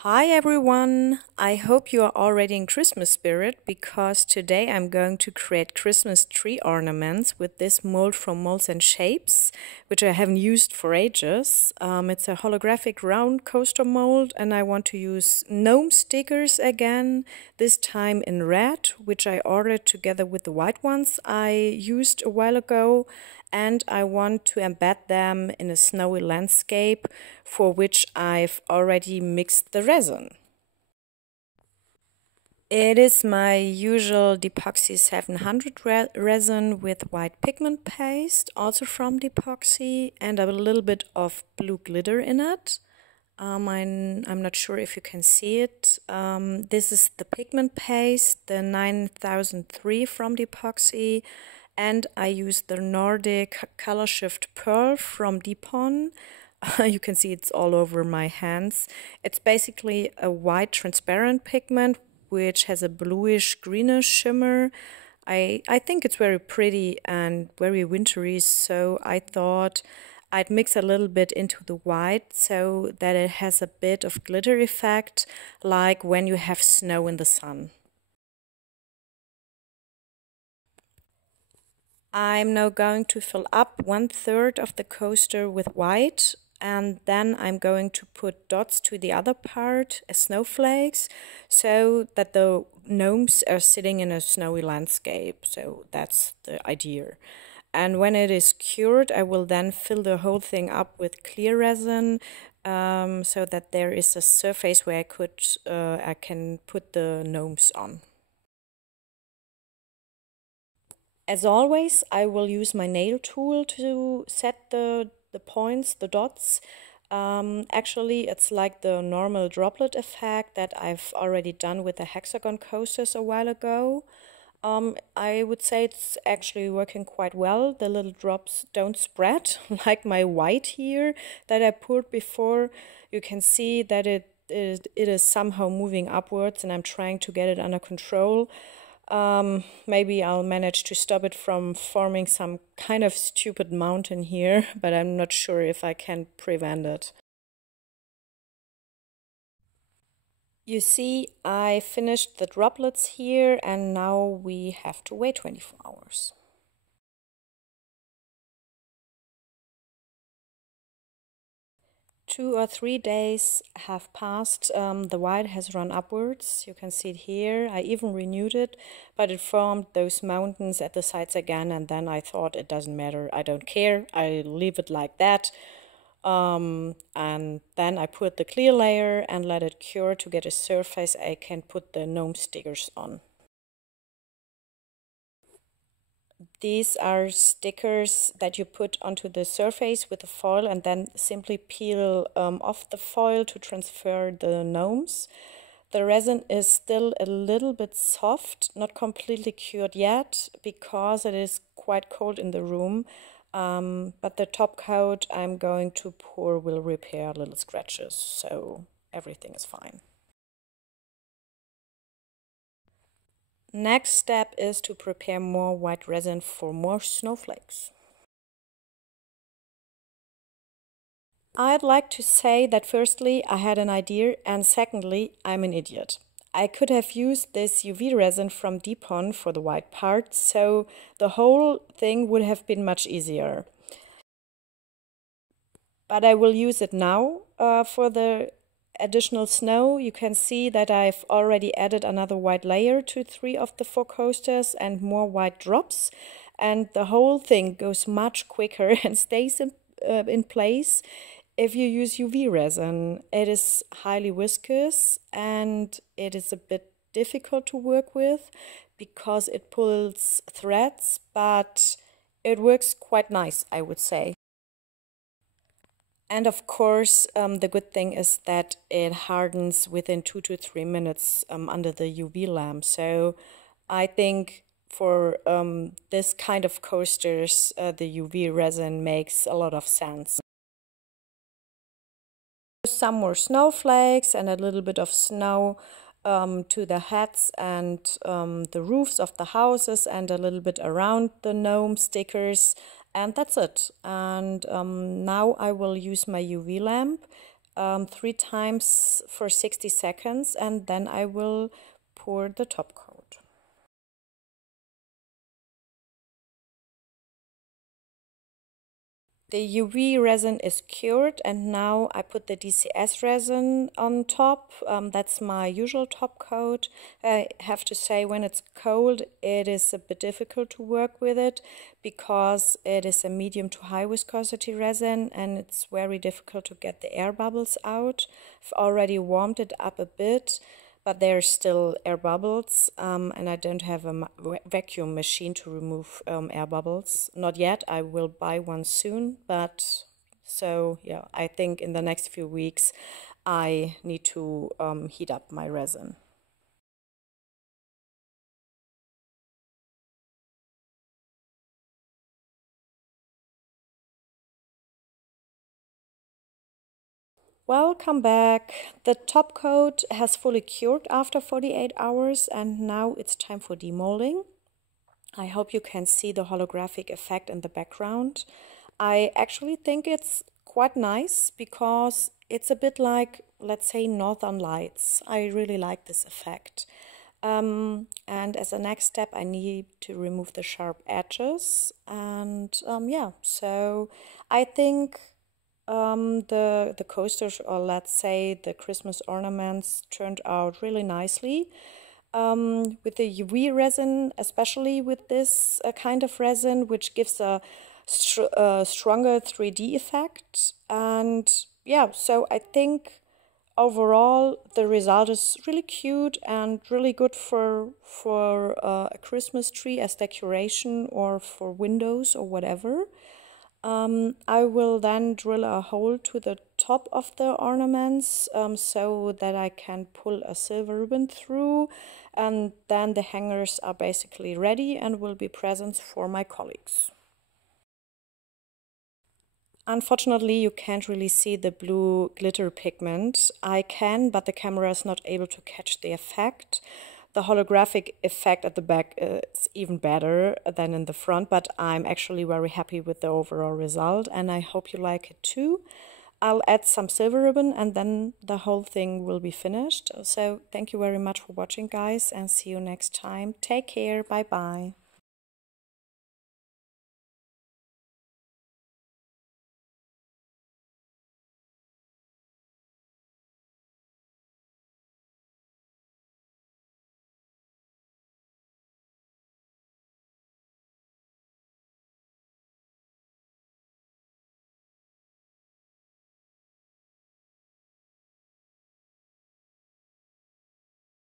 Hi everyone! I hope you are already in Christmas spirit because today I'm going to create Christmas tree ornaments with this mold from Molds and Shapes, which I haven't used for ages. It's a holographic round coaster mold and I want to use gnome stickers again, this time in red, which I ordered together with the white ones I used a while ago. And I want to embed them in a snowy landscape for which I've already mixed the resin. It is my usual Depoxy 700 resin with white pigment paste, also from Depoxy, and a little bit of blue glitter in it. I'm not sure if you can see it. This is the pigment paste, the 9003 from Depoxy. And I use the Nordic Color Shift Pearl from Depon. You can see it's all over my hands. It's basically a white transparent pigment which has a bluish greenish shimmer. I think it's very pretty and very wintry, so I thought I'd mix a little bit into the white so that it has a bit of glitter effect, like when you have snow in the sun. I'm now going to fill up 1/3 of the coaster with white, and then I'm going to put dots to the other part as snowflakes so that the gnomes are sitting in a snowy landscape. So that's the idea. And when it is cured, I will then fill the whole thing up with clear resin so that there is a surface where I can put the gnomes on. As always, I will use my nail tool to set the points, the dots. Actually, it's like the normal droplet effect that I've already done with the hexagon coasters a while ago. I would say it's actually working quite well. The little drops don't spread like my white here that I poured before. You can see that it is somehow moving upwards and I'm trying to get it under control. Maybe I'll manage to stop it from forming some kind of stupid mountain here, but I'm not sure if I can prevent it. You see, I finished the droplets here and now we have to wait 24 hours. 2 or 3 days have passed. The white has run upwards. You can see it here. I even renewed it, but it formed those mountains at the sides again. And then I thought it doesn't matter. I don't care. I leave it like that. And then I put the clear layer and let it cure to get a surface I can put the gnome stickers on. These are stickers that you put onto the surface with the foil and then simply peel off the foil to transfer the gnomes. The resin is still a little bit soft, not completely cured yet because it is quite cold in the room. But the top coat I'm going to pour will repair little scratches, so everything is fine. Next step is to prepare more white resin for more snowflakes. I'd like to say that firstly, I had an idea, and secondly, I'm an idiot. I could have used this UV resin from Depon for the white part, so the whole thing would have been much easier. But I will use it now for the additional snow. You can see that I've already added another white layer to 3 of the 4 coasters and more white drops, and the whole thing goes much quicker and stays in place if you use UV resin. It is highly viscous and it is a bit difficult to work with because it pulls threads, but it works quite nice, I would say. And of course, the good thing is that it hardens within 2 to 3 minutes under the UV lamp. So I think for this kind of coasters, the UV resin makes a lot of sense. Some more snowflakes and a little bit of snow to the hats and the roofs of the houses and a little bit around the gnome stickers. And that's it. And now I will use my UV lamp 3 times for 60 seconds, and then I will pour the top coat. The UV resin is cured, and now I put the DCS resin on top. That's my usual top coat. I have to say, when it's cold, it is a bit difficult to work with it because it is a medium to high viscosity resin and it's very difficult to get the air bubbles out. I've already warmed it up a bit, but there are still air bubbles, and I don't have a vacuum machine to remove air bubbles. Not yet, I will buy one soon, but so yeah, I think in the next few weeks I need to heat up my resin. Welcome back. The top coat has fully cured after 48 hours and now it's time for demolding. I hope you can see the holographic effect in the background. I actually think it's quite nice because it's a bit like, let's say, Northern Lights. I really like this effect. And as a next step, I need to remove the sharp edges. And yeah, so I think the coasters, or let's say the Christmas ornaments, turned out really nicely. With the UV resin, especially with this kind of resin, which gives a stronger 3D effect. And yeah, so I think overall the result is really cute and really good for a Christmas tree as decoration or for windows or whatever. I will then drill a hole to the top of the ornaments so that I can pull a silver ribbon through, and then the hangers are basically ready and will be presents for my colleagues. Unfortunately, you can't really see the blue glitter pigment. I can, but the camera is not able to catch the effect. The holographic effect at the back is even better than in the front, but I'm actually very happy with the overall result and I hope you like it too. I'll add some silver ribbon and then the whole thing will be finished. So thank you very much for watching, guys, and see you next time. Take care. Bye bye.